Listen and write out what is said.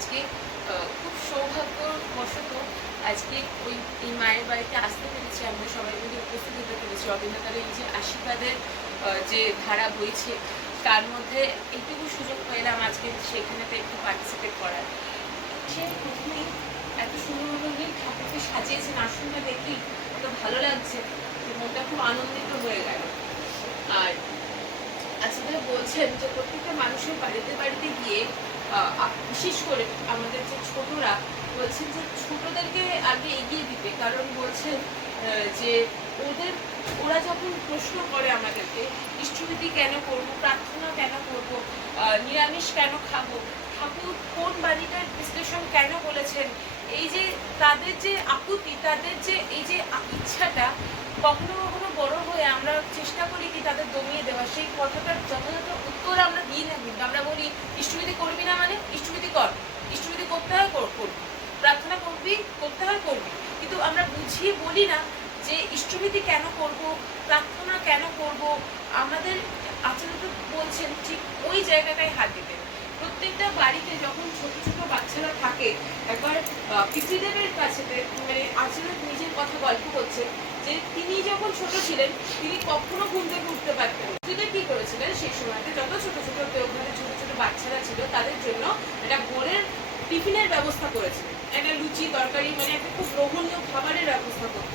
আজকে খুব সৌভাগ্যবশত আজকে এই মায়ের বাড়িতে আসতে পেরেছি, আমরা সবাই মিলে উপস্থিত হতে পেরেছি। রবীন্দ্রনাথের এই যে আশীর্বাদের যে ধারা বইছে, তার মধ্যে এইটুকু সুযোগ পেলাম আজকে সেখানেতে একটু পার্টিসিপেট করার। সে প্রথমেই এত সুন্দরভাবে ঠাকুরকে সাজিয়েছেন, আসনটা দেখি এত ভালো লাগছে, মনটা খুব আনন্দিত হয়ে গেল। আর আজকে বলছেন যে প্রত্যেকটা মানুষের বাড়িতে বাড়িতে গিয়ে বিশেষ করে আমাদের যে ছোটরা বলছেন যে ছোটদেরকে আগে এগিয়ে দিতে, কারণ বলছেন যে ওরা যখন প্রশ্ন করে আমাদেরকে ইষ্টবিধি কেন করব, প্রার্থনা কেন করব, নিরামিষ কেন খাবো, ঠাকুর কোন বাড়িটার বিশ্লেষণ কেন বলেছেন, এই যে তাদের যে আকুতি, তাদের যে এই যে ইচ্ছাটা, কখনো কখনো বড় হয়ে আমরা চেষ্টা করি কি তাদের দমিয়ে দেওয়া, সেই কথাটার যথাযথ উত্তর আমরা দিই না। কিন্তু আমরা বলি ইষ্টবিধি করবি না মানে ইষ্টবিধি কর, ইষ্টবিধি করতে হয় করবি, প্রার্থনা করবি করতে হয় করবি, কিন্তু আমরা বুঝিয়ে বলি না যে ইষ্টবিধি কেন করব, প্রার্থনা কেন করব। আমাদের আচরণ বলছেন ঠিক ওই জায়গাটায় হাত দিতে। প্রত্যেকটা বাড়িতে যখন ছোট ছোট বাচ্চারা থাকে, একবার পিতৃদেবের কাছে মানে আচরণ নিজের কথা গল্প করছে যে তিনি যখন ছোট ছিলেন তিনি কখনো ঘুম থেকে উঠতে পারতেন। পিতৃদেব কি করেছিলেন সেই সময়তে যত ছোট ছোট ওখানে ছোট ছোট বাচ্চারা ছিল তাদের জন্য একটা ভোরের টিফিনের ব্যবস্থা করেছিলেন, একটা লুচি তরকারি মানে একটা খুব গ্রহণীয় খাবারের ব্যবস্থা করতেন।